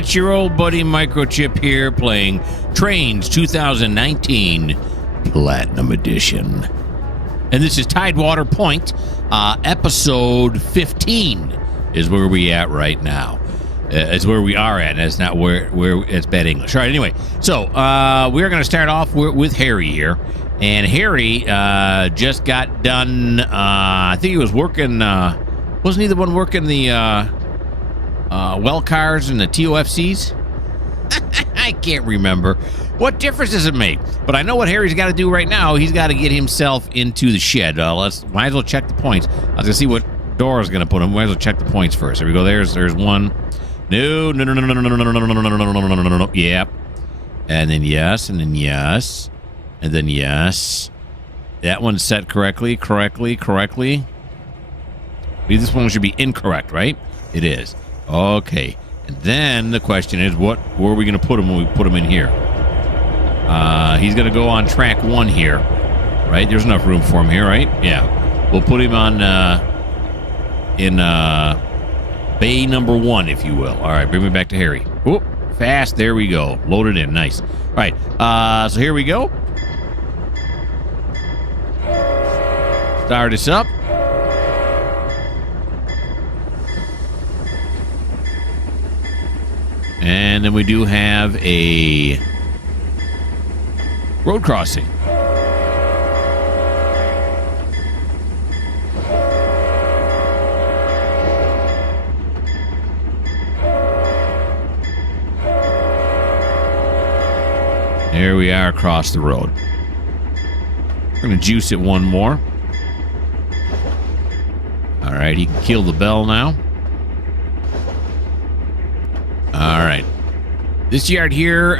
It's your old buddy Mikerowchip here playing Trainz 2019 Platinum Edition. And this is TideWater Point, episode 15 is where we at right now. It's where we are at. That's not where it's bad English. All right, anyway. So we're going to start off with Harry here. And Harry just got done, I think he was working, wasn't he the one working the well cars and the TOFCs? I can't remember. What difference does it make? But I know what Harry's got to do right now. He's got to get himself into the shed. Might as well check the points. I was going to see what door is going to put him. Might as well check the points first. There we go. There's one. No. Yep. And then yes, and then yes, and then yes. That one's set correctly. This one should be incorrect, right? It is. Okay. And then the question is, where are we going to put him when we put him in here? He's going to go on track 1 here, right? There's enough room for him here, right? Yeah. We'll put him on in bay number 1, if you will. All right, bring me back to Harry. Whoop, fast. There we go. Load it in. Nice. All right. So here we go. Start this up. And then we do have a road crossing. There we are across the road. We're going to juice it one more. All right, he can kill the bell now. All right. This yard here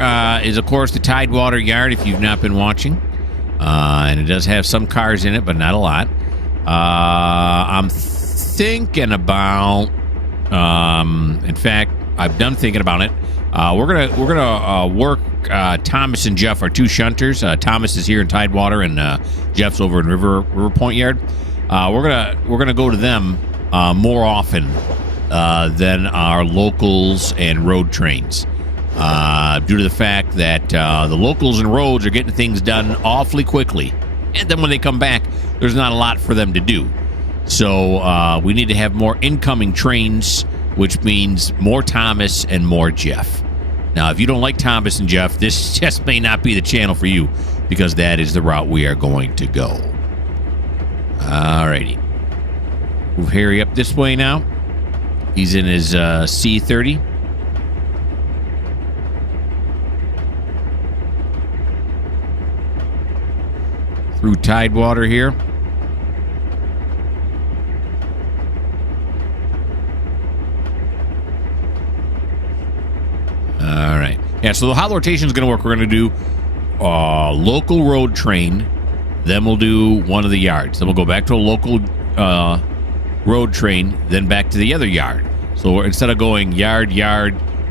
is, of course, the TideWater yard, if you've not been watching. And it does have some cars in it, but not a lot. I'm thinking about... in fact, I've done thinking about it. We're gonna work Thomas and Jeff, our 2 shunters. Thomas is here in TideWater, and Jeff's over in River Point Yard. We're gonna go to them more often than our locals and road trains, due to the fact that the locals and roads are getting things done awfully quickly, and then when they come back, there's not a lot for them to do. So we need to have more incoming trains, which means more Thomas and more Jeff. Now, if you don't like Thomas and Jeff, this just may not be the channel for you, because that is the route we are going to go. Alrighty. Move Harry up this way now. He's in his C30. Through TideWater here. All right. Yeah, so how the rotation is going to work, we're going to do local road train. Then we'll do one of the yards. Then we'll go back to a local road train, then back to the other yard. So instead of going yard,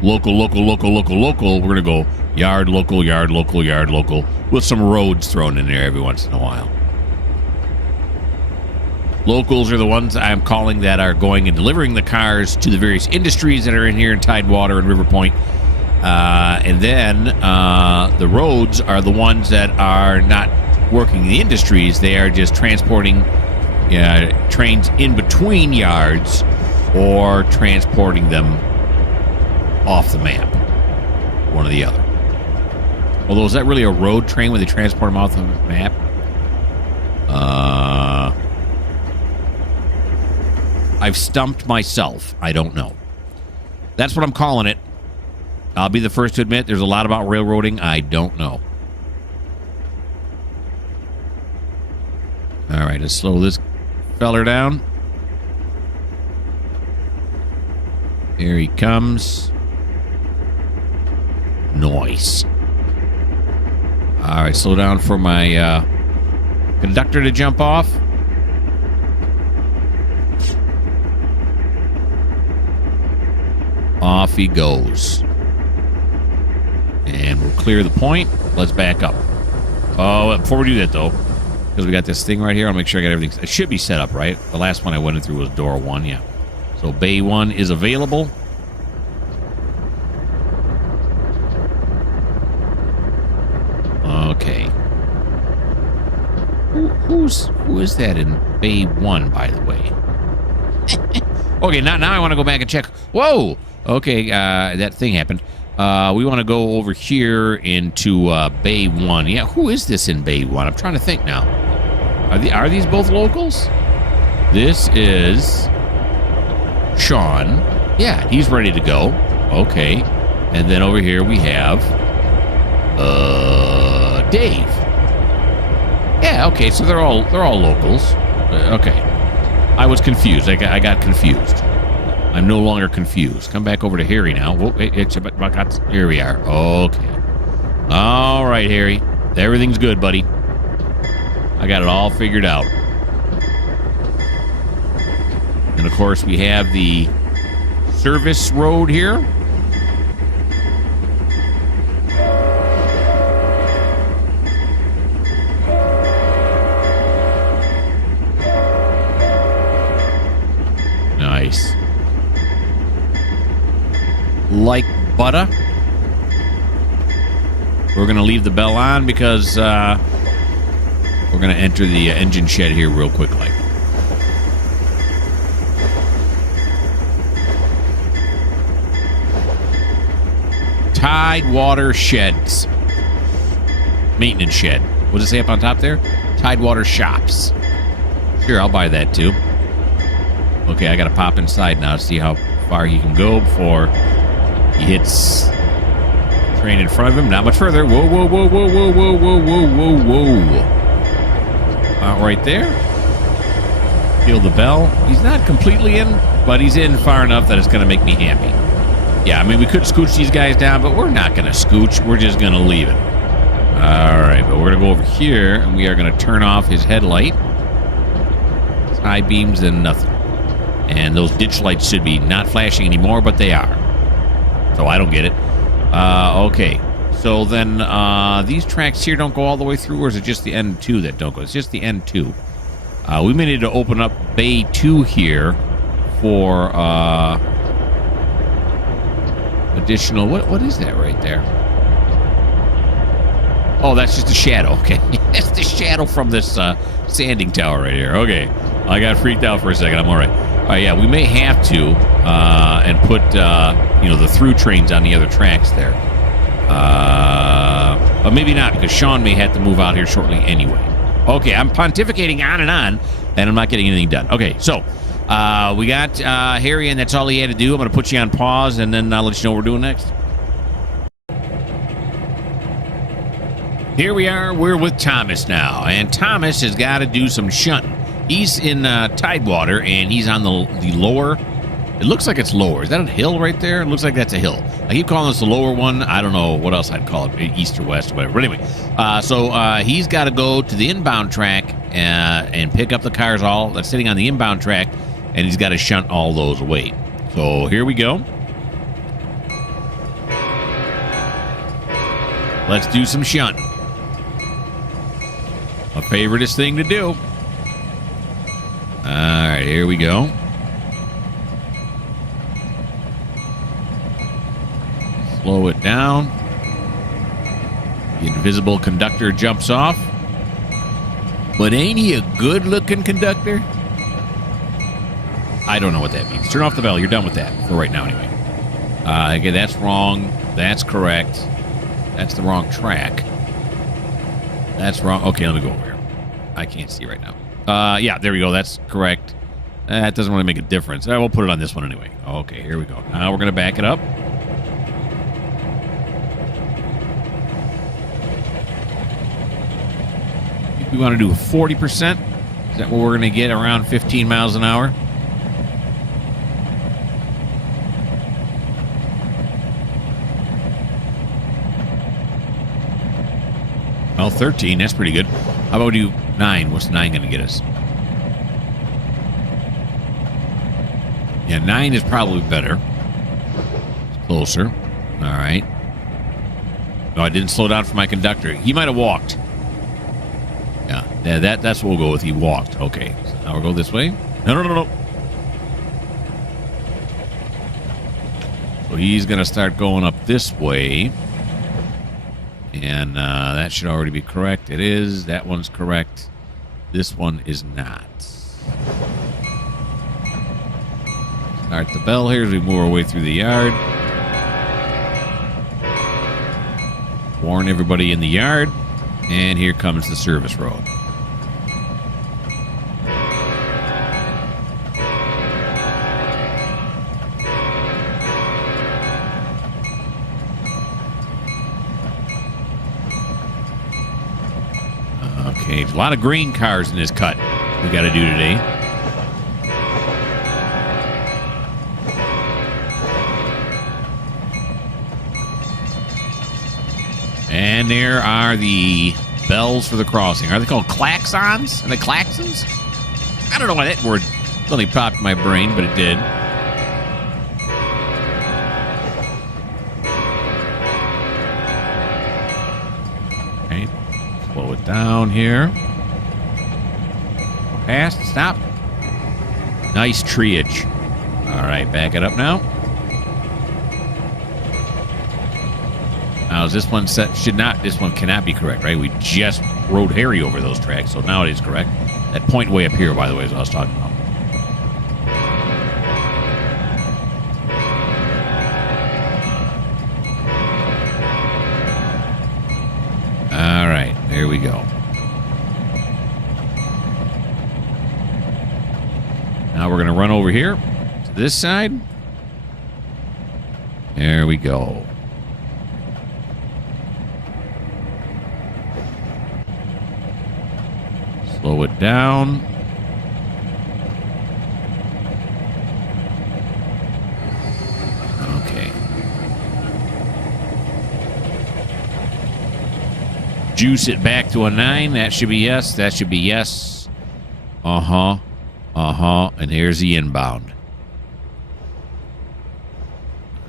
local, we're going to go yard, local, with some roads thrown in there every once in a while. Locals are the ones I'm calling that are going and delivering the cars to the various industries that are in here in TideWater and River Point. And then the roads are the ones that are not working the industries. They are just transporting trains in between yards or transporting them off the map, one or the other. Although, is that really a road train when they transport them off the map? I've stumped myself. I don't know. That's what I'm calling it. I'll be the first to admit there's a lot about railroading I don't know. All right, let's slow this feller down. Here he comes. Nice. All right, slow down for my conductor to jump off. Off he goes. And we'll clear the point. Let's back up. Oh, before we do that, though, because we got this thing right here, I'll make sure I got everything. It should be set up, right? The last one I went through was door 1, yeah. So bay 1 is available. Who is that in Bay 1, by the way? Okay, now I want to go back and check. Whoa! Okay, that thing happened. We want to go over here into Bay 1. Yeah, who is this in Bay 1? I'm trying to think now. Are these both locals? This is Sean. Yeah, he's ready to go. Okay. And then over here we have Dave. Yeah, okay, so they're all locals. Okay. I was confused. I got confused. I'm no longer confused. Come back over to Harry now. Whoa, here we are. Okay. All right, Harry. Everything's good, buddy. I got it all figured out. And, of course, we have the service road here. Nice. Like butter. We're going to leave the bell on because we're going to enter the engine shed here real quickly. TideWater sheds. Maintenance shed. What does it say up on top there? TideWater shops. Sure, I'll buy that too. Okay, I got to pop inside now to see how far he can go before he hits the train in front of him. Not much further. Whoa, whoa, whoa, whoa, whoa, whoa, whoa, whoa, whoa, whoa. Out right there. Feel the bell. He's not completely in, but he's in far enough that it's going to make me happy. Yeah, I mean, we could scooch these guys down, but we're not going to scooch. We're just going to leave it. All right, but we're going to go over here, and we are going to turn off his headlight. High beams and nothing. And those ditch lights should be not flashing anymore, but they are. So I don't get it. Okay. So then these tracks here don't go all the way through, or is it just the N2 that don't go? It's just the N2. We may need to open up Bay 2 here for additional... What is that right there? Oh, that's just a shadow. Okay. That's the shadow from this sanding tower right here. Okay. I got freaked out for a second. I'm all right. All right, yeah, we may have to and put, the through trains on the other tracks there. But maybe not, because Sean may have to move out here shortly anyway. Okay, I'm pontificating on, and I'm not getting anything done. Okay, so we got Harry, and that's all he had to do. I'm going to put you on pause, and then I'll let you know what we're doing next. Here we are. We're with Thomas now, and Thomas has got to do some shunting. He's in TideWater, and he's on the lower. It looks like it's lower. Is that a hill right there? It looks like that's a hill. I keep calling this the lower one. I don't know what else I'd call it, east or west or whatever. But anyway, so he's got to go to the inbound track and pick up the cars all that's sitting on the inbound track, and he's got to shunt all those away. So here we go. Let's do some shunting. My favoriteest thing to do. All right, here we go. Slow it down. The invisible conductor jumps off. But ain't he a good-looking conductor? I don't know what that means. Turn off the bell. You're done with that for right now anyway. Okay, that's wrong. That's correct. That's the wrong track. That's wrong. Okay, let me go over here. I can't see right now. Yeah, there we go. That's correct. That doesn't really make a difference. We'll put it on this one anyway. Okay, here we go. Now we're going to back it up. We want to do 40%. Is that what we're going to get, around 15 miles an hour? Well, 13. That's pretty good. How about we do 9? What's 9 going to get us? Yeah, 9 is probably better. It's closer. All right. No, I didn't slow down for my conductor. He might have walked. Yeah, that's what we'll go with. He walked. Okay. So now we'll go this way. No. So he's going to start going up this way. And that should already be correct. It is. That one's correct. This one is not. Start the bell here as we move our way through the yard. Warn everybody in the yard. And here comes the service road. Okay, a lot of grain cars in this cut we got to do today. And there are the bells for the crossing. Are they called klaxons? Are they klaxons? I don't know why that word suddenly popped in my brain, but it did. Okay, slow it down here. Fast, stop. Nice treeage. All right, back it up now. Now, is this one set? This one cannot be correct, right? We just rode Harry over those tracks, so now it is correct. That point way up here, by the way, is what I was talking about. All right, there we go. Now we're going to run over here to this side. There we go. Slow it down. Okay. Juice it back to a 9. That should be yes. That should be yes. Uh-huh. Uh-huh. And here's the inbound.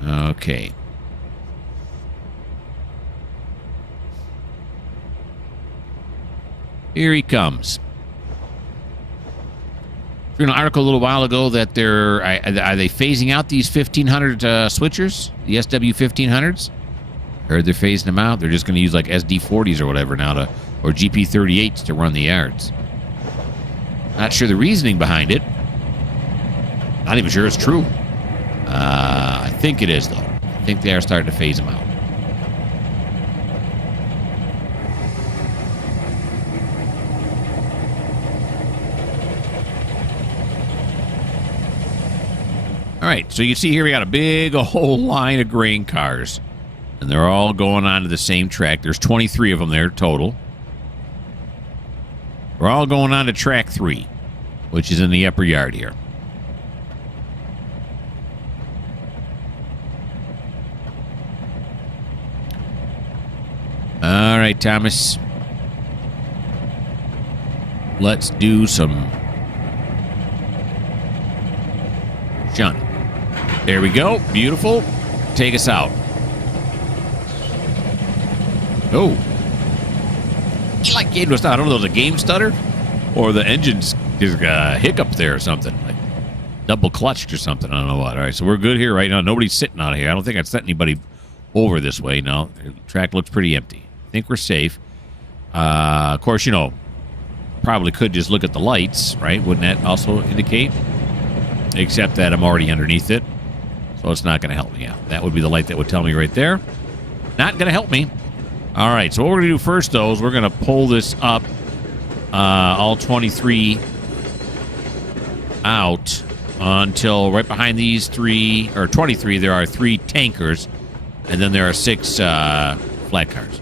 Okay. Here he comes. Through an article a little while ago that are they phasing out these 1500 switchers, the SW1500s? Heard they're phasing them out. They're just going to use like SD40s or whatever now or GP38s to run the yards. Not sure the reasoning behind it. Not even sure it's true. I think it is though. I think they are starting to phase them out. All right, so you see here we got a big whole line of grain cars, and they're all going onto the same track. There's 23 of them there total. We're all going on to track 3, which is in the upper yard here. All right, Thomas. Let's do some shunting. There we go. Beautiful. Take us out. Oh. You like game stutter? I don't know if it was a game stutter or the engine's a hiccup there or something. Like double clutched or something. I don't know what. All right, so we're good here right now. Nobody's sitting out here. I don't think I'd sent anybody over this way. No, the track looks pretty empty. I think we're safe. Of course, you know, probably could just look at the lights, right? Wouldn't that also indicate? Except that I'm already underneath it. So it's not going to help me out. That would be the light that would tell me right there. Not going to help me. All right, so what we're going to do first, though, is we're going to pull this up, all 23 out until right behind these 3, or 23, there are 3 tankers, and then there are 6 flat cars.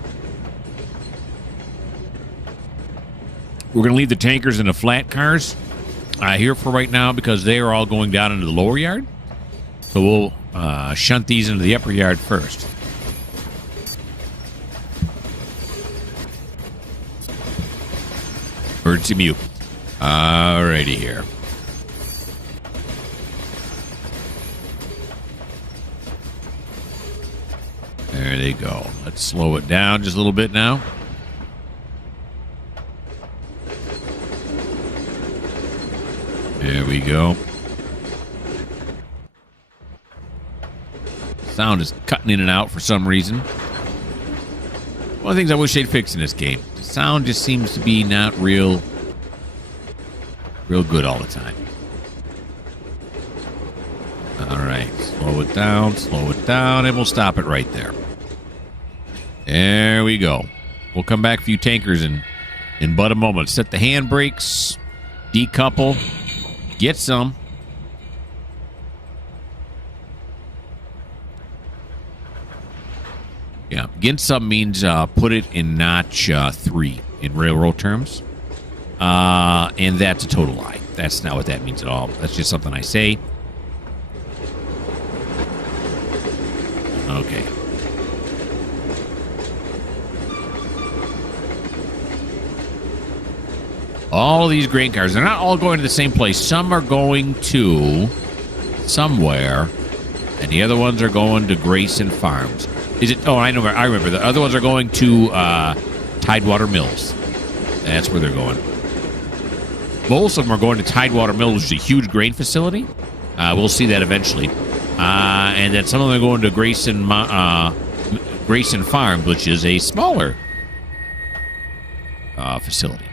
We're going to leave the tankers and the flat cars here for right now because they are all going down into the lower yard. So we'll shunt these into the upper yard first. Emergency mute. Alrighty here. There they go. Let's slow it down just a little bit now. There we go. Sound is cutting in and out for some reason. One of the things I wish they'd fix in this game. The sound just seems to be not real real good all the time. All right, slow it down, and we'll stop it right there. There we go. We'll come back a few tankers in but a moment. Set the handbrakes, decouple, get some. Yeah, get some means put it in notch 3 in railroad terms. And that's a total lie. That's not what that means at all. That's just something I say. Okay. All these grain cars, they're not all going to the same place. Some are going to somewhere, and the other ones are going to Grayson Farms. Is it? Oh, I know. I remember. The other ones are going to TideWater Mills. That's where they're going. Most of them are going to TideWater Mills, which is a huge grain facility. We'll see that eventually. And then some of them are going to Grayson Farms, which is a smaller facility.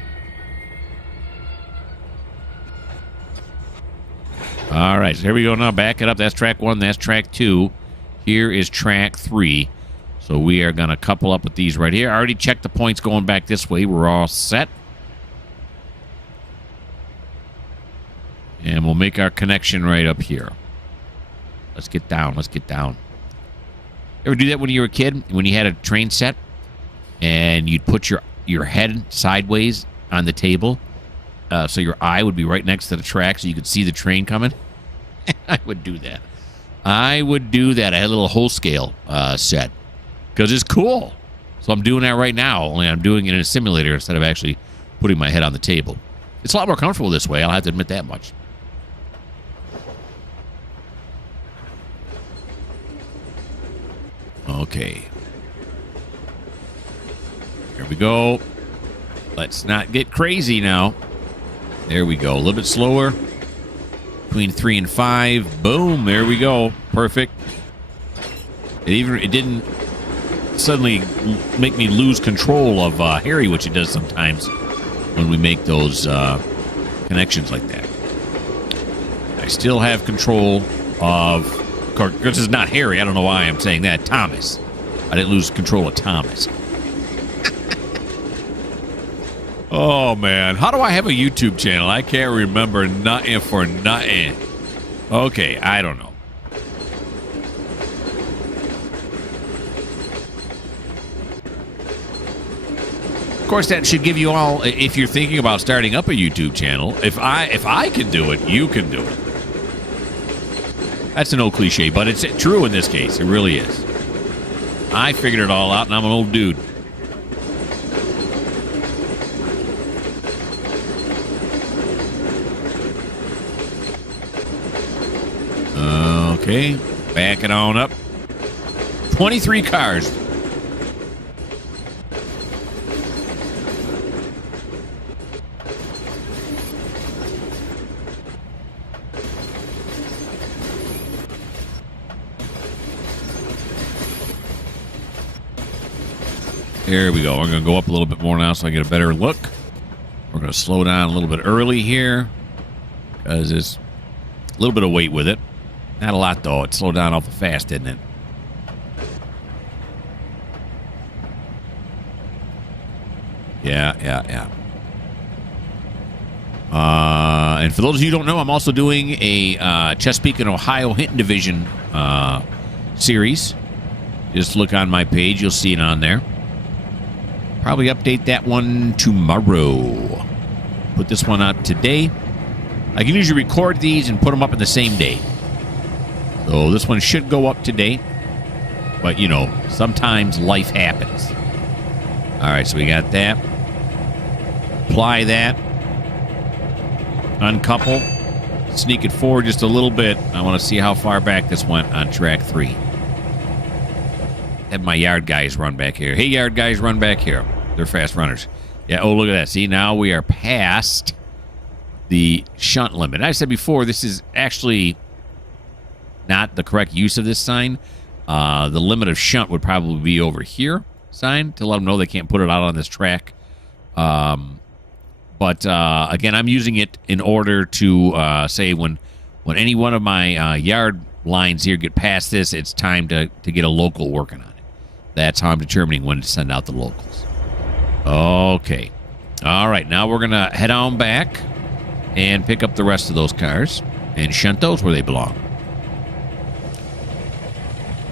All right, so here we go now. Back it up. That's track 1. That's track 2. Here is track 3. So we are going to couple up with these right here. I already checked the points going back this way. We're all set. And we'll make our connection right up here. Let's get down. Let's get down. Ever do that when you were a kid? When you had a train set and you'd put your head sideways on the table so your eye would be right next to the track so you could see the train coming? I would do that. I would do that. I had a little whole scale set because it's cool. So I'm doing that right now, only I'm doing it in a simulator instead of actually putting my head on the table. It's a lot more comfortable this way. I'll have to admit that much. Okay. Here we go. Let's not get crazy now. There we go. A little bit slower. Between 3 and 5. Boom. There we go. Perfect. It didn't suddenly make me lose control of Harry, which it does sometimes when we make those connections like that. I still have control of, because this is not Harry. I don't know why I'm saying that. Thomas. I didn't lose control of Thomas. Oh, man. How do I have a YouTube channel? I can't remember nothing for nothing. Okay, I don't know. Of course, that should give you all, if you're thinking about starting up a YouTube channel, if I can do it, you can do it. That's an old cliche, but it's true in this case. It really is. I figured it all out, and I'm an old dude. Okay, backing on up. 23 cars. There we go. We're going to go up a little bit more now so I get a better look. We're going to slow down a little bit early here because there's a little bit of weight with it. Not a lot, though. It slowed down awful fast, didn't it? Yeah. And for those of you who don't know, I'm also doing a Chesapeake and Ohio Hinton Division series. Just look on my page. You'll see it on there. Probably update that one tomorrow. Put this one out today. I can usually record these and put them up in the same day. So this one should go up today. But, you know, sometimes life happens. All right, so we got that. Apply that. Uncouple. Sneak it forward just a little bit. I want to see how far back this went on track 3. Have my yard guys run back here. Hey, yard guys, run back here. They're fast runners. Yeah, oh, look at that. See, now we are past the shunt limit. I said before, this is actually not the correct use of this sign. The limit of shunt would probably be over here sign to let them know they can't put it out on this track. But again, I'm using it in order to say when any one of my yard lines here get past this, it's time to get a local working on it. That's how I'm determining when to send out the locals. Okay. All right. Now we're going to head on back and pick up the rest of those cars and shunt those where they belong.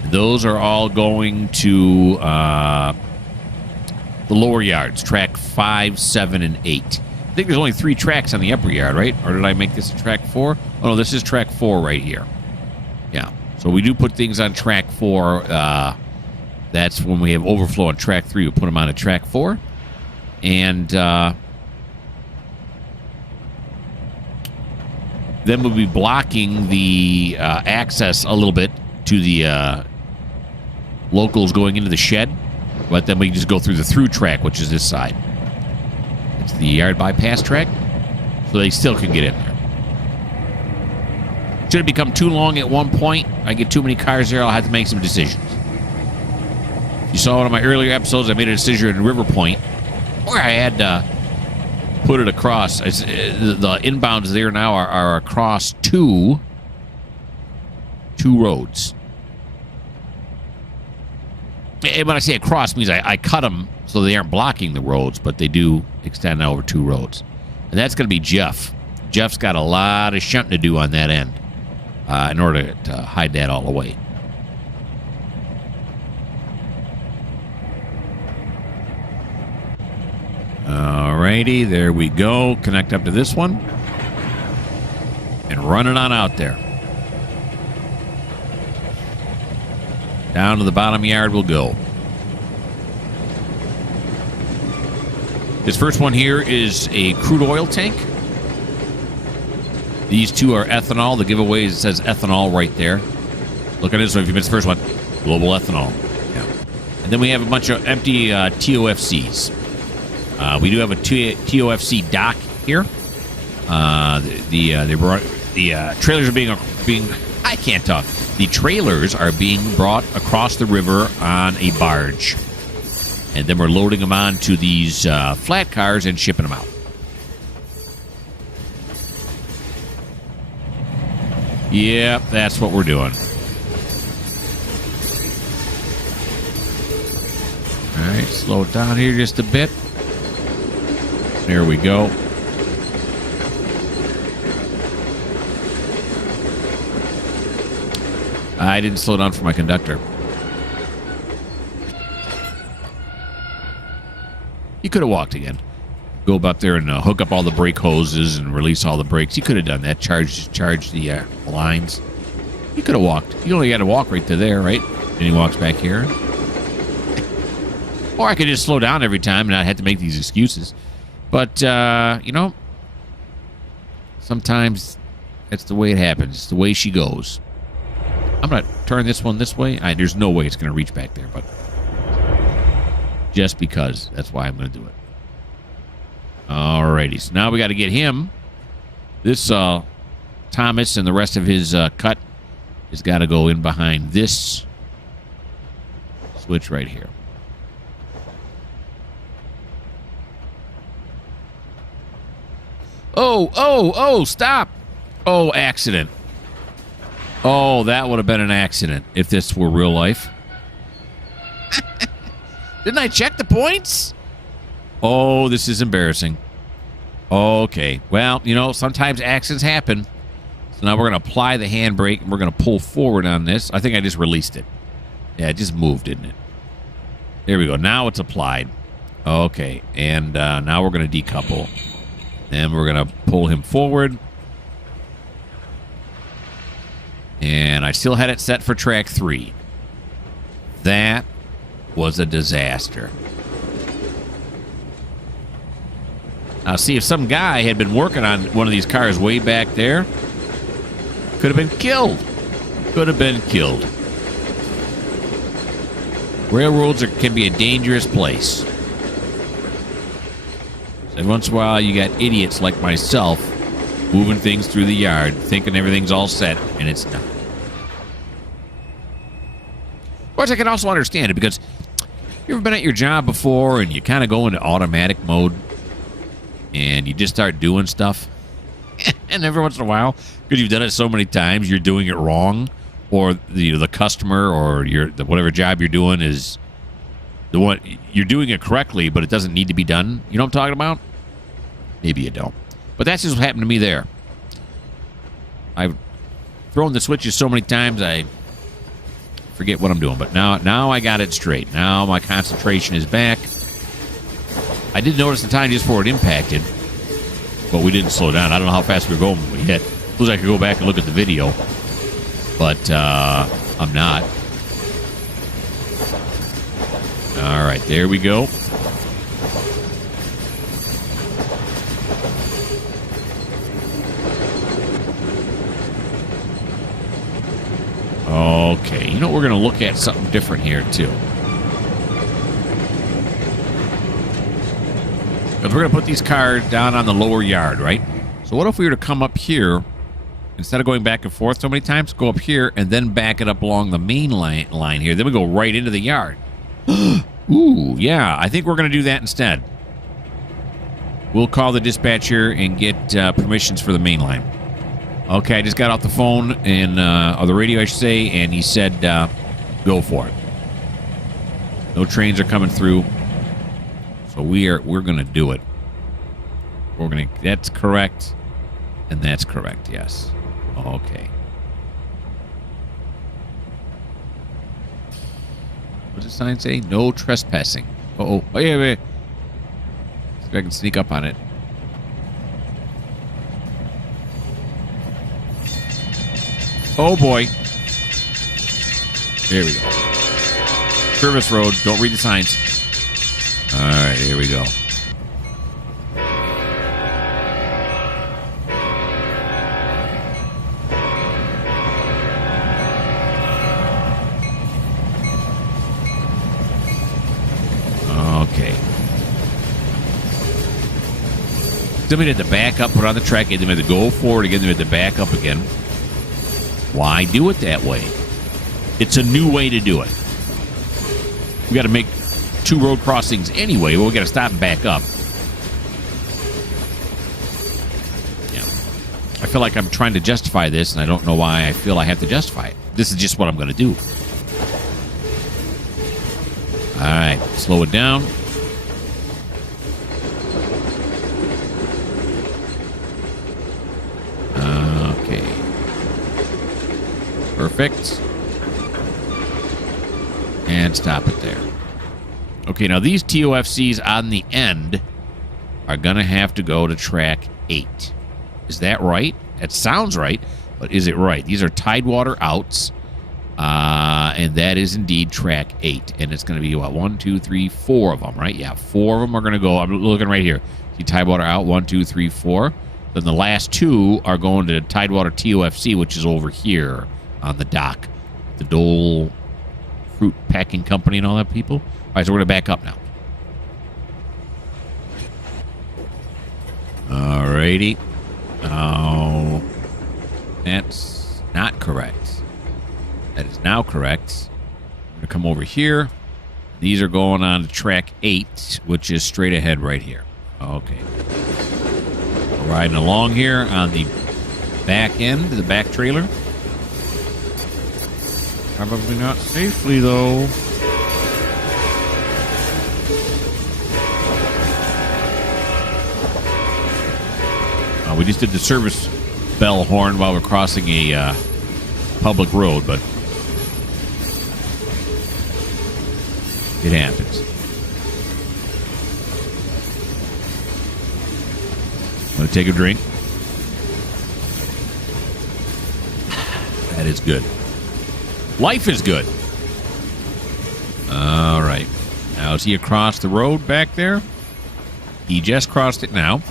Those are all going to the lower yards, track 5, 7, and 8. I think there's only 3 tracks on the upper yard, right? Or did I make this a track 4? Oh, no, this is track 4 right here. Yeah. So we do put things on track 4. That's when we have overflow on track 3. We put them on a track 4. And then we'll be blocking the access a little bit to the locals going into the shed. But then we just go through the through track, which is this side. It's the yard bypass track, so they still can get in there. Should it become too long at one point, I get too many cars there, I'll have to make some decisions. You saw one of my earlier episodes, I made a decision in River Point where I had to put it across. The inbounds there now are across two roads. And when I say across, it means I cut them so they aren't blocking the roads, but they do extend over 2 roads. And that's going to be Jeff. Jeff's got a lot of shunting to do on that end in order to hide that all away. Alrighty, there we go. Connect up to this one. And run it on out there. Down to the bottom yard we'll go. This first one here is a crude oil tank. These 2 are ethanol. The giveaway says ethanol right there. Look at this one if you missed the first one. Global ethanol. Yeah. And then we have a bunch of empty TOFCs. We do have a TOFC dock here. The trailers are being I can't talk. The trailers are being brought across the river on a barge. And then we're loading them onto these flat cars and shipping them out. Yep, that's what we're doing. All right, slow it down here just a bit. There we go. I didn't slow down for my conductor. You could have walked again. Go up there and hook up all the brake hoses and release all the brakes. You could have done that. Charge the lines. You could have walked. You only got to walk right to there, right? Then he walks back here. Or I could just slow down every time and not have to make these excuses. But, sometimes that's the way it happens. It's the way she goes. I'm going to turn this one this way. There's no way it's going to reach back there, but just because. That's why I'm going to do it. Alrighty. So now we got to get him. This Thomas and the rest of his cut has got to go in behind this switch right here. Oh, stop. Oh, accident. Oh, that would have been an accident if this were real life. Didn't I check the points? Oh, this is embarrassing. Okay. Well, sometimes accidents happen. So now we're going to apply the handbrake and we're going to pull forward on this. I think I just released it. Yeah, it just moved, didn't it? There we go. Now it's applied. Okay. And now we're going to decouple. Then we're going to pull him forward. And I still had it set for track 3. That was a disaster. Now, see, if some guy had been working on one of these cars way back there, could have been killed. Could have been killed. Railroads can be a dangerous place. And once in a while, you got idiots like myself moving things through the yard, thinking everything's all set, and it's not. Of course, I can also understand it, because you ever been at your job before and you kind of go into automatic mode? and you just start doing stuff. And every once in a while, because you've done it so many times, you're doing it wrong, or the customer or whatever job you're doing is the one you're doing it correctly, but it doesn't need to be done. You know what I'm talking about? Maybe you don't. But that's just what happened to me there. I've thrown the switches so many times I forget what I'm doing. But now I got it straight. Now my concentration is back. I did notice the time just before it impacted, but we didn't slow down. I don't know how fast we were going when we hit. Suppose I could go back and look at the video, but I'm not. All right, there we go. Okay, you know, we're going to look at something different here, too. Because we're going to put these cars down on the lower yard, right? So what if we were to come up here, instead of going back and forth so many times, go up here and then back it up along the main line here. Then we go right into the yard. Ooh, yeah, I think we're going to do that instead. We'll call the dispatcher and get permissions for the main line. Okay, I just got off the phone, and or the radio, I should say, and he said, go for it. No trains are coming through. So we're going to do it. That's correct. And that's correct, yes. Okay. What does the sign say? No trespassing. Uh-oh. Oh, yeah, wait. See if I can sneak up on it. Oh, boy. There we go. Service road. Don't read the signs. All right, here we go. Okay. Then we had to back up, put on the track, and then we had to go forward again, then we had to back up again. Why do it that way? It's a new way to do it. We got to make 2 road crossings anyway, but we got to stop and back up. Yeah. I feel like I'm trying to justify this, and I don't know why I feel I have to justify it. This is just what I'm going to do. All right, slow it down. Okay. Perfect. And stop it there. Okay, now these TOFCs on the end are going to have to go to track 8. Is that right? That sounds right, but is it right? These are TideWater outs, and that is indeed track 8. And it's going to be, what, 1, 2, 3, 4 of them, right? Yeah, 4 of them are going to go. I'm looking right here. See TideWater out, 1, 2, 3, 4. Then the last 2 are going to TideWater TOFC, which is over here on the dock. The Dole Fruit Packing Company and all that people. All right, so we're going to back up now. All righty. Oh, that's not correct. That is now correct. I'm going to come over here. These are going on to track 8, which is straight ahead right here. Okay. We're riding along here on the back end, the back trailer. Probably not safely, though. We just did the service bell horn while we're crossing a public road, but it happens. Want to take a drink? That is good. Life is good. All right. Now, is he across the road back there? He just crossed it now.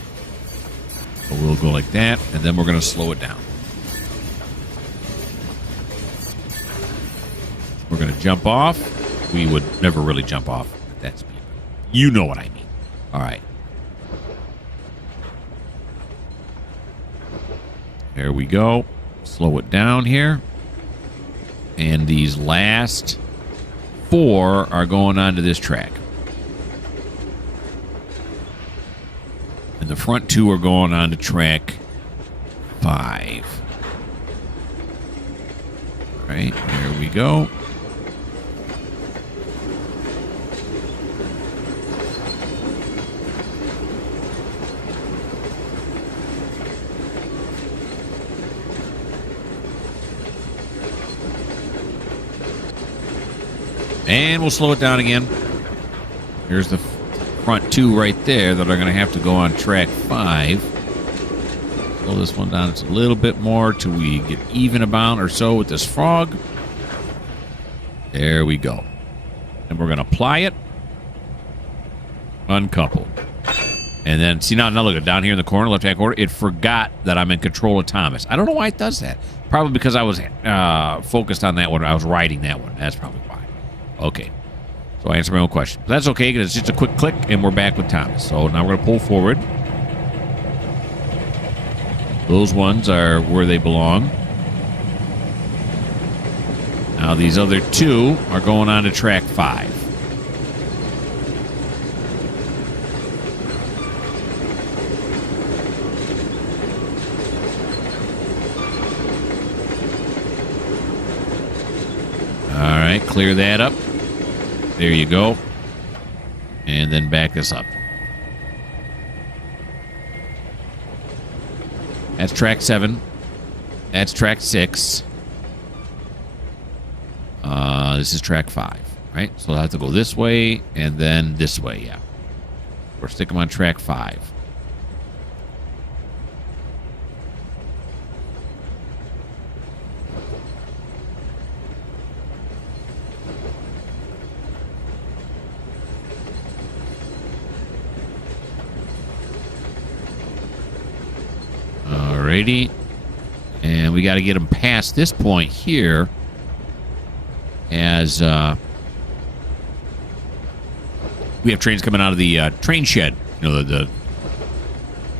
So we'll go like that, and then we're going to slow it down. We're going to jump off. We would never really jump off at that speed. You know what I mean. All right. There we go. Slow it down here. And these last 4 are going onto this track. And the front two are going on to track 5. All right, there we go. And we'll slow it down again. Here's the front two right there that are going to have to go on track 5. Slow this one down just a little bit more till we get even about or so with this frog. There we go. And we're going to apply it. Uncouple. And then, see now look at down here in the corner, left-hand corner, it forgot that I'm in control of Thomas. I don't know why it does that. Probably because I was focused on that one. I was riding that one. That's probably why. Okay. So I answered my own question. But that's okay because it's just a quick click and we're back with Thomas. So now we're going to pull forward. Those ones are where they belong. Now these other two are going on to track 5. All right, clear that up. There you go. And then back this up. That's track 7. That's track 6. This is track 5, right? So I'll have to go this way and then this way, yeah. We're sticking on track 5. Alrighty. And we got to get them past this point here as we have trains coming out of the train shed, you know, the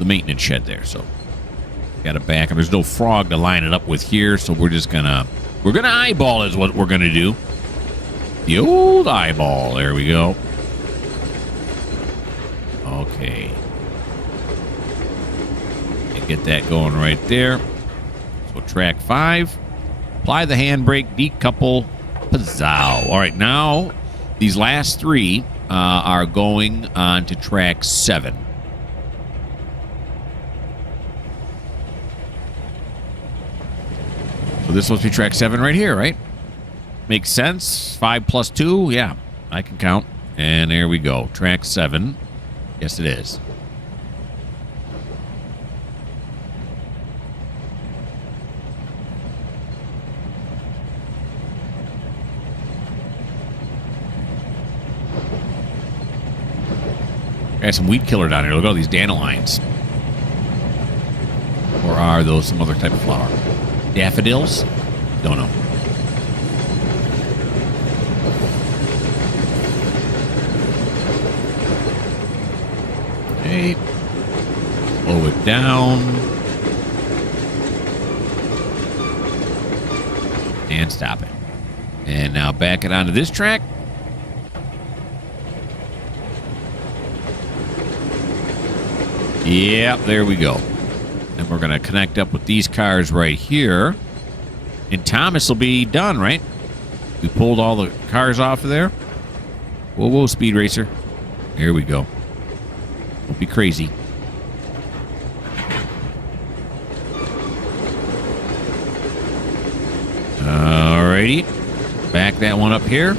maintenance shed there. So got to back up. There's no frog to line it up with here, so we're gonna eyeball is what we're gonna do. The old eyeball. There we go. Okay. Get that going right there. So track 5. Apply the handbrake, decouple, pizzow. All right, now these last 3 are going on to track 7. So this must be track 7 right here, right? Makes sense. 5 plus 2. Yeah, I can count. And there we go. Track 7. Yes, it is. Got some weed killer down here. Look at all these dandelions. Or are those some other type of flower? Daffodils? Don't know. Okay. Slow it down. And stop it. And now back it onto this track. Yep, there we go. And we're going to connect up with these cars right here. And Thomas will be done, right? We pulled all the cars off of there. Whoa, whoa, Speed Racer. Here we go. Don't be crazy. Alrighty. Back that one up here.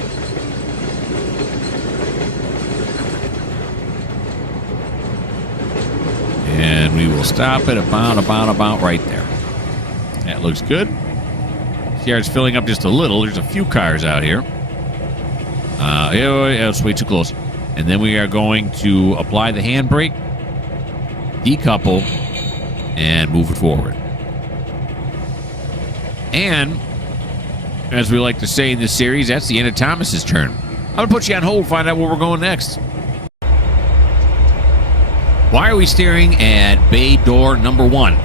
And we will stop it about right there. That looks good. This yard's filling up just a little. There's a few cars out here. It's way too close. And then we are going to apply the handbrake, decouple, and move it forward. And, as we like to say in this series, that's the end of Thomas's turn. I'm going to put you on hold, find out where we're going next. Why are we staring at bay door number 1?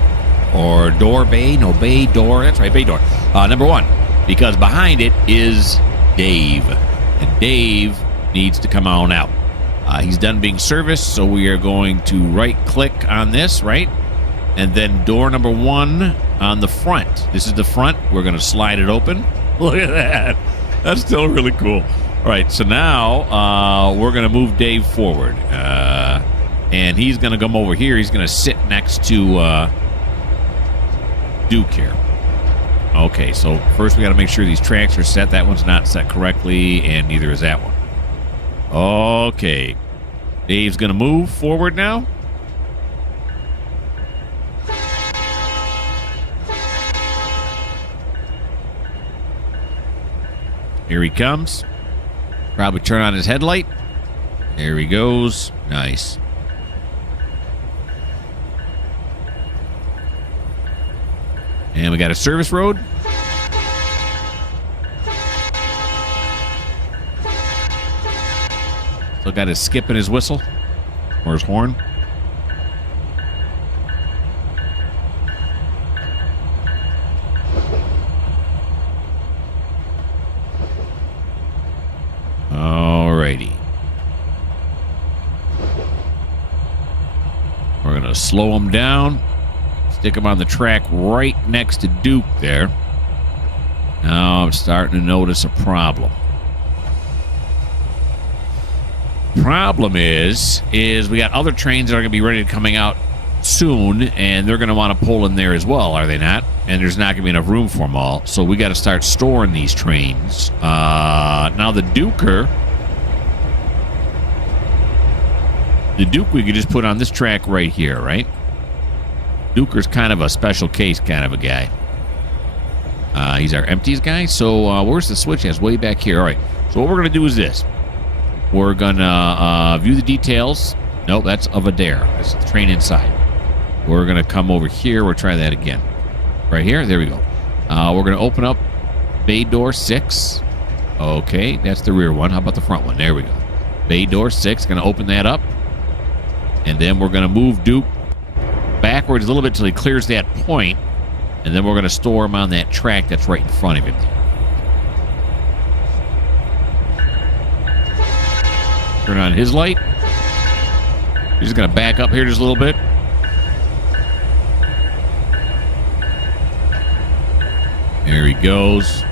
Or door bay? No, bay door. That's right, bay door. Number 1. Because behind it is Dave. And Dave needs to come on out. He's done being serviced, so we are going to right-click on this, right? And then door number 1 on the front. This is the front. We're going to slide it open. Look at that. That's still really cool. All right, so now we're going to move Dave forward. And he's going to come over here. He's going to sit next to Duke here. Okay, so first we got to make sure these tracks are set. That one's not set correctly, and neither is that one. Okay. Dave's going to move forward now. Here he comes. Probably turn on his headlight. There he goes. Nice. And we got a service road. Still got his skip and his whistle. Or his horn. Alrighty. We're going to slow him down. Stick him on the track right next to Duke there. Now I'm starting to notice a problem. Problem is we got other trains that are going to be ready to coming out soon, and they're going to want to pull in there as well, are they not? And there's not going to be enough room for them all, so we got to start storing these trains. Now the Duke we could just put on this track right here, right? Duker's kind of a special case kind of a guy. He's our empties guy. So where's the switch? That's way back here. All right. So what we're going to do is this. We're going to view the details. Nope, that's of a dare. That's the train inside. We're going to come over here. We'll try that again. Right here. There we go. We're going to open up bay door 6. Okay, that's the rear one. How about the front one? There we go. Bay door 6. Going to open that up. And then we're going to move Duke backwards a little bit until he clears that point, and then we're going to store him on that track that's right in front of him. Turn on his light. He's going to back up here just a little bit. There he goes.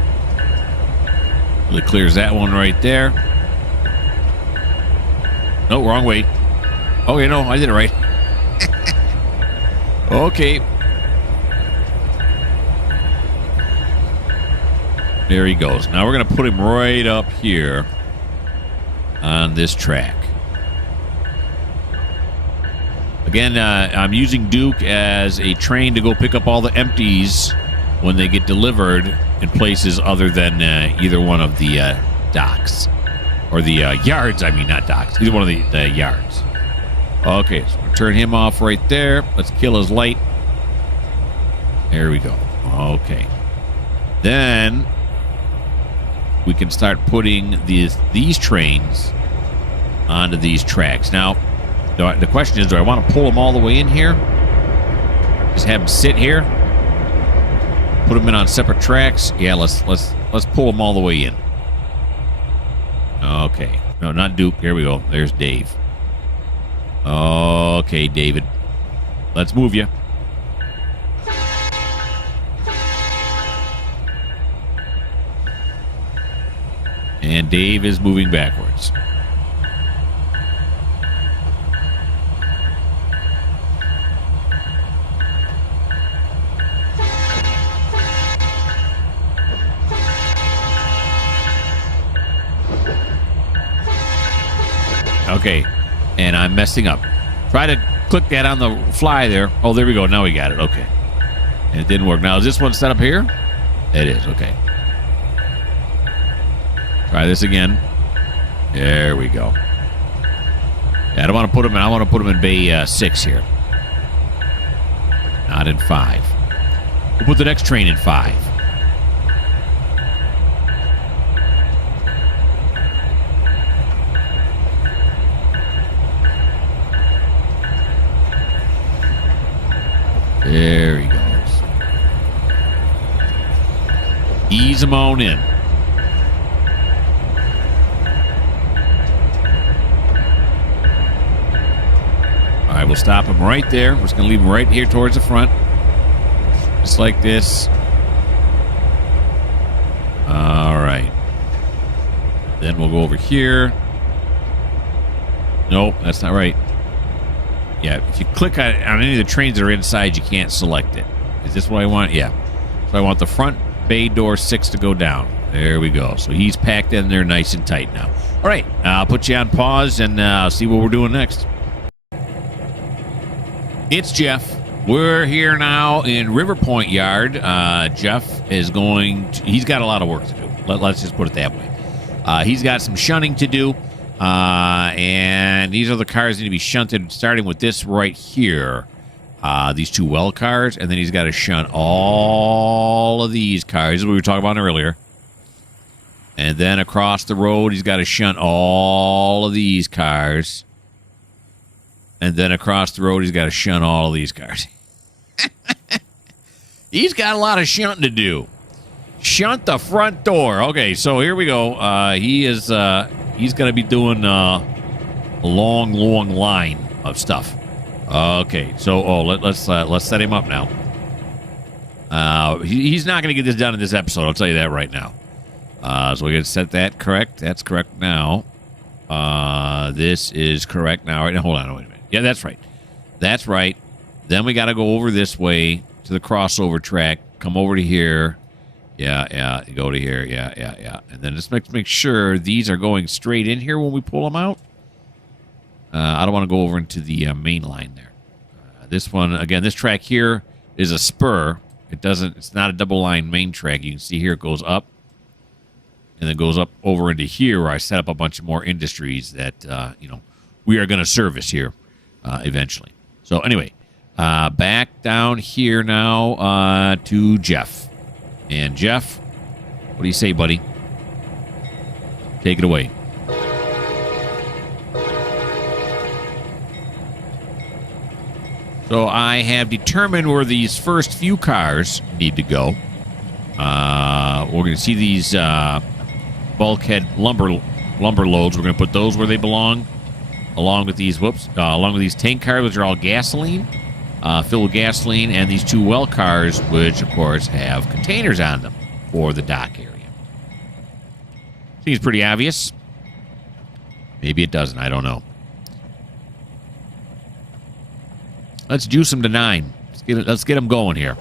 Really clears that one right there. No, wrong way. Oh, you know, I did it right. Okay. There he goes. Now we're going to put him right up here on this track. Again, I'm using Duke as a train to go pick up all the empties when they get delivered in places other than either one of the docks. Or the yards, I mean, not docks. Either one of the yards. Okay, so we'll turn him off right there. Let's kill his light. There we go. Okay. Then we can start putting these trains onto these tracks. Now, the question is, do I want to pull them all the way in here? Just have them sit here? Put them in on separate tracks? Yeah, let's pull them all the way in. Okay. No, not Duke. Here we go. There's Dave. Okay, David. Let's move you. And Dave is moving backwards. Okay. And I'm messing up. Try to click that on the fly there. Oh, there we go. Now we got it. Okay. And it didn't work. Now, is this one set up here? It is. Okay. Try this again. There we go. Yeah, I don't want to put them in. I want to put them in bay 6 here. Not in 5. We'll put the next train in 5. There he goes. Ease him on in. we'll stop him right there. We're just going to leave him right here towards the front. Just like this. All right. Then we'll go over here. Nope, that's not right. Yeah, if you click on any of the trains that are inside, you can't select it. Is this what I want? Yeah. So I want the front bay door 6 to go down. There we go. So he's packed in there nice and tight now. All right, I'll put you on pause and see what we're doing next. It's Jeff. We're here now in River Point Yard. Jeff is he's got a lot of work to do. Let's just put it that way. He's got some shunting to do. And these are the cars that need to be shunted, starting with this right here. These 2 well cars, and then he's got to shunt all of these cars. This is what we were talking about earlier. And then across the road, he's got to shunt all of these cars. And then across the road, he's got to shunt all of these cars. He's got a lot of shunting to do. Shunt the front door. Okay, so here we go. He's going to be doing a long line of stuff. Okay, so let's set him up now. He's not going to get this done in this episode. I'll tell you that right now. So we're going to set that correct. That's correct now. This is correct now. Right now, hold on, wait a minute. Yeah, that's right. That's right. Then we got to go over this way to the crossover track. Come over to here. Yeah. Go to here. Yeah. And then just make sure these are going straight in here when we pull them out. I don't want to go over into the main line there. This one, again, this track here is a spur. It's not a double line main track. You can see here it goes up and then goes up over into here where I set up a bunch of more industries that, we are going to service here eventually. So anyway, back down here now to Jeff. And Jeff, what do you say, buddy? Take it away. So I have determined where these first few cars need to go. We're going to see these bulkhead lumber loads. We're going to put those where they belong, along with these tank cars, which are all gasoline, filled with gasoline, and these 2 well cars, which of course have containers on them for the dock area. Seems pretty obvious. Maybe it doesn't. I don't know. Let's juice them to 9. Let's get them going here.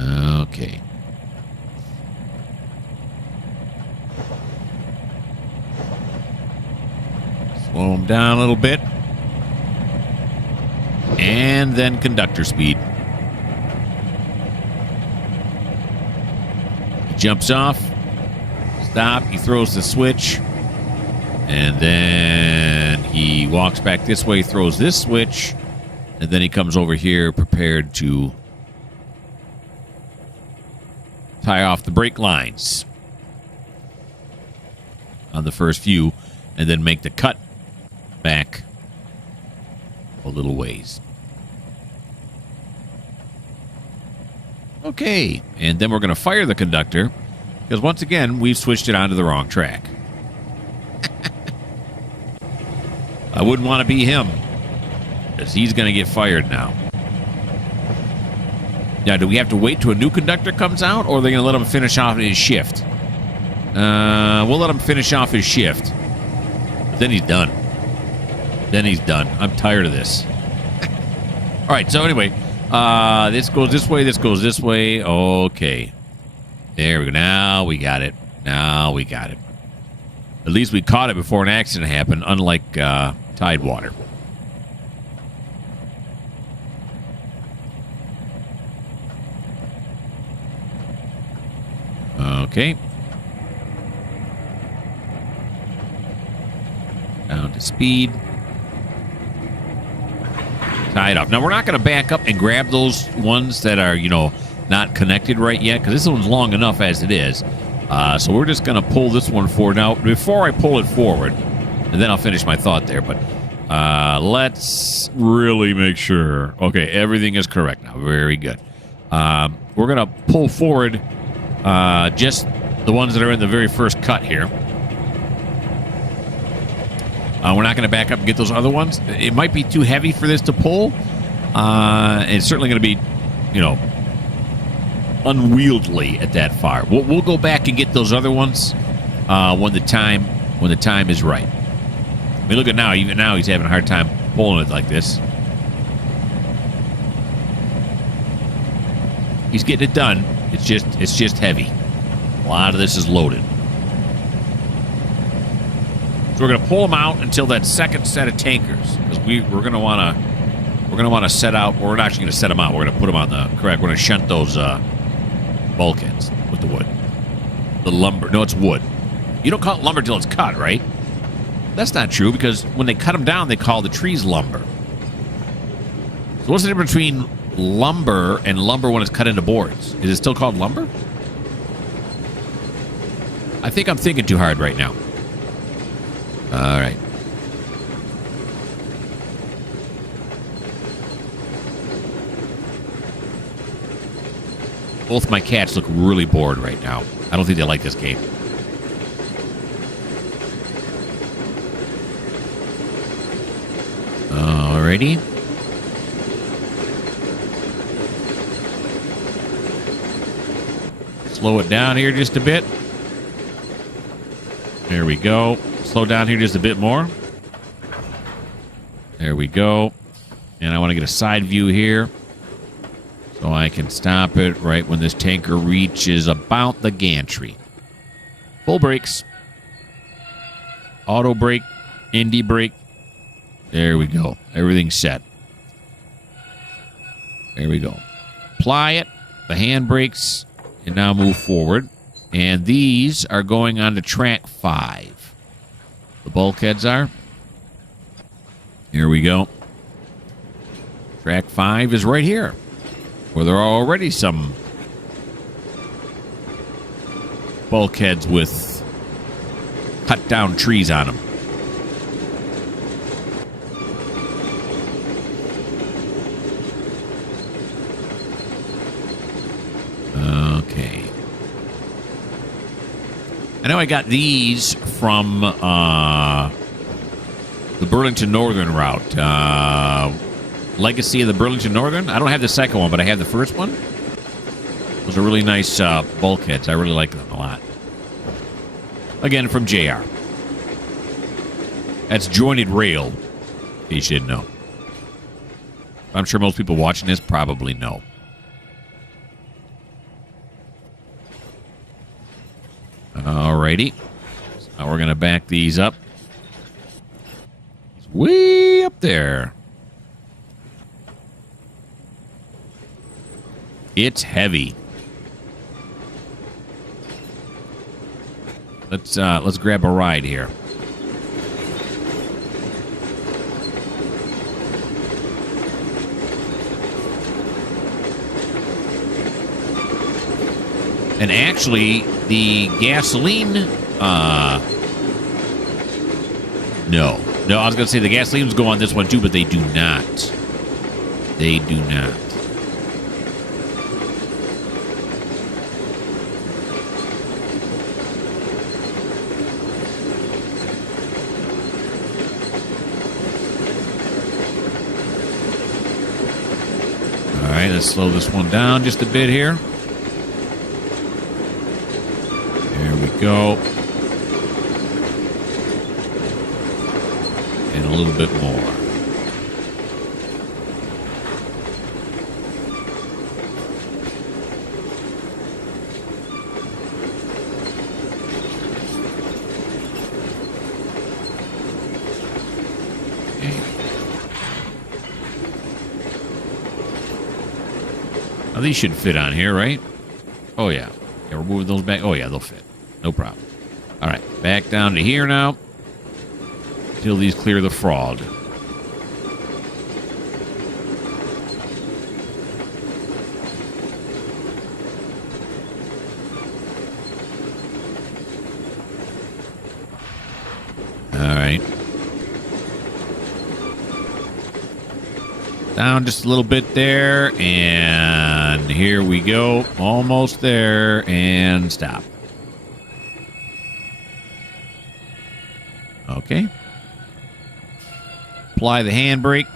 Okay. Slow them down a little bit. And then conductor speed. He jumps off. Stop. He throws the switch. And then he walks back this way, throws this switch, and then he comes over here prepared to tie off the brake lines on the first few, and then make the cut back a little ways. Okay, and then we're going to fire the conductor, because once again, we've switched it onto the wrong track. I wouldn't want to be him, because he's going to get fired now. Now, do we have to wait till a new conductor comes out, or are they going to let him finish off his shift? We'll let him finish off his shift. But then he's done. I'm tired of this. All right, so anyway, this goes this way, this goes this way. Okay. There we go. Now we got it. At least we caught it before an accident happened, unlike TideWater. Okay. Down to speed. Tie it off. Now, we're not going to back up and grab those ones that are, not connected right yet, because this one's long enough as it is. So we're just going to pull this one forward. Now, before I pull it forward, and then I'll finish my thought there, but let's really make sure. Okay, everything is correct now. Very good. We're going to pull forward just the ones that are in the very first cut here. We're not going to back up and get those other ones. It might be too heavy for this to pull. It's certainly going to be, unwieldy at that far. We'll go back and get those other ones when the time is right. I mean, look at now. Even now, he's having a hard time pulling it like this. He's getting it done. It's just heavy. A lot of this is loaded. So we're going to pull them out until that second set of tankers, because we're going to want to set out. We're not actually going to set them out. We're going to put them on the correct. We're going to shunt those bulkheads with the wood. The lumber. No, it's wood. You don't call it lumber until it's cut, right? That's not true, because when they cut them down, they call the trees lumber. So what's the difference between lumber and lumber when it's cut into boards? Is it still called lumber? I think I'm thinking too hard right now. All right. Both my cats look really bored right now. I don't think they like this game. Alrighty. Slow it down here just a bit. There we go. Slow down here just a bit more. There we go. And I want to get a side view here so I can stop it right when this tanker reaches about the gantry. Full brakes. Auto brake. Indie brake. There we go. Everything's set. There we go. Apply it. The hand brakes. And now move forward. And these are going on to track 5. The bulkheads are. Here we go. Track 5 is right here, where there are already some bulkheads with cut down trees on them. Okay. I know I got these from the Burlington Northern route. Legacy of the Burlington Northern. I don't have the second one, but I have the first one. Those are really nice bulkheads. I really like them a lot. Again, from JR. That's jointed rail, in case you didn't know. I'm sure most people watching this probably know. Alrighty. So now we're going to back these up. It's way up there. It's heavy. Let's grab a ride here. And actually, the gasoline, no, I was going to say the gasoline's go on this one too, but they do not. They do not. All right, let's slow this one down just a bit here. Go. And a little bit more. Okay. Now these should fit on here, right? Oh yeah. Yeah, we're moving those back. Oh yeah, they'll fit. No problem. All right, back down to here now. Till these clear the frog. All right. Down just a little bit there, and here we go. Almost there, and stop. Okay. apply the handbrake,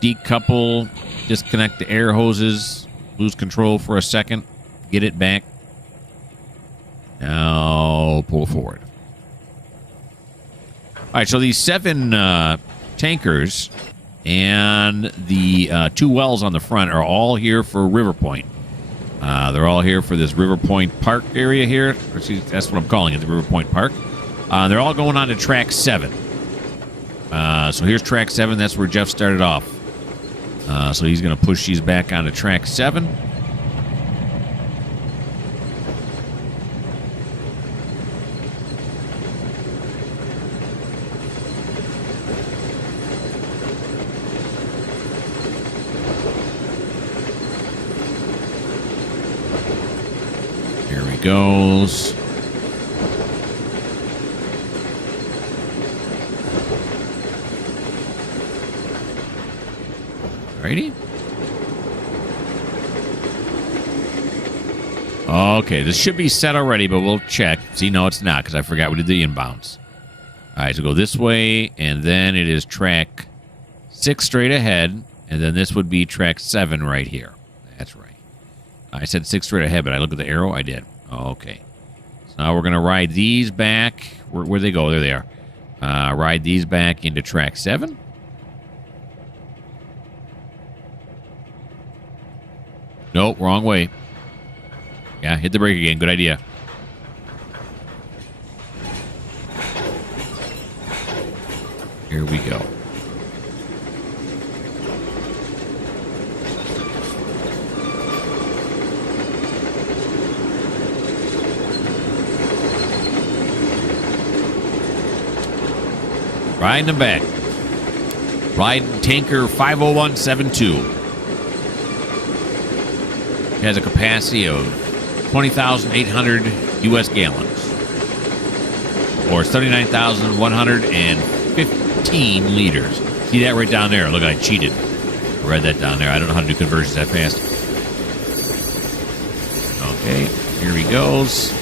decouple, disconnect the air hoses, lose control for a second, get it back. Now pull forward. All right, so these 7 tankers and the 2 wells on the front are all here for River Point. They're all here for this River Point Park area here. That's what I'm calling it, the River Point Park. They're all going on to track 7. So here's track 7. That's where Jeff started off. So he's going to push these back onto track 7. Here he goes. Alrighty. Okay, this should be set already, but we'll check. See, no, it's not, because I forgot we did the inbounds. All right, so go this way, and then it is track 6 straight ahead, and then this would be track 7 right here. That's right. I said 6 straight ahead, but I look at the arrow. I did. Okay. So now we're going to ride these back. Where'd they go? There they are. Ride these back into track 7. Nope, wrong way. Yeah, hit the brake again. Good idea. Here we go. Riding them back. Riding tanker 50172. Has a capacity of 20,800 U.S. gallons, or 39,115 liters. See that right down there? Look, I cheated. I read that down there. I don't know how to do conversions that fast. Okay, here he goes.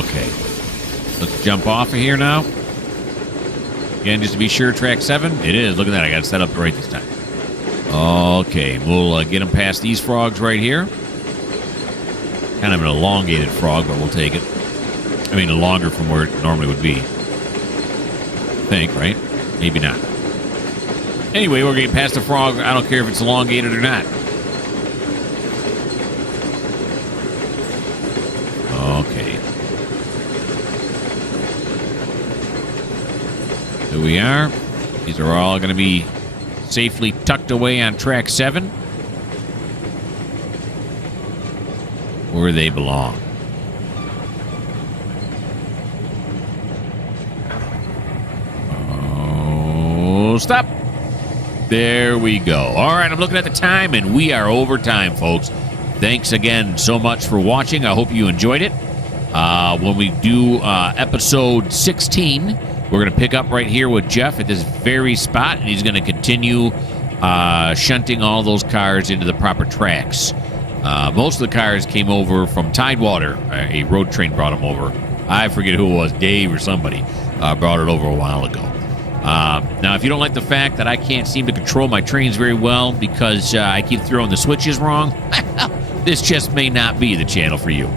Okay, let's jump off of here now. Again, just to be sure, track 7. It is. Look at that. I got it set up right this time. Okay, we'll get them past these frogs right here. Kind of an elongated frog, but we'll take it. I mean, longer from where it normally would be. I think, right? Maybe not. Anyway, we're getting past the frog. I don't care if it's elongated or not. Okay. Here we are. These are all going to be safely tucked away on track 7, where they belong. Oh, stop. There we go. All right, I'm looking at the time, and we are over time, folks. Thanks again so much for watching. I hope you enjoyed it. When we do episode 16, we're going to pick up right here with Jeff at this very spot, and he's going to continue shunting all those cars into the proper tracks. Most of the cars came over from TideWater. A road train brought them over. I forget who it was, Dave or somebody, brought it over a while ago. Now, if you don't like the fact that I can't seem to control my trains very well because I keep throwing the switches wrong, this just may not be the channel for you.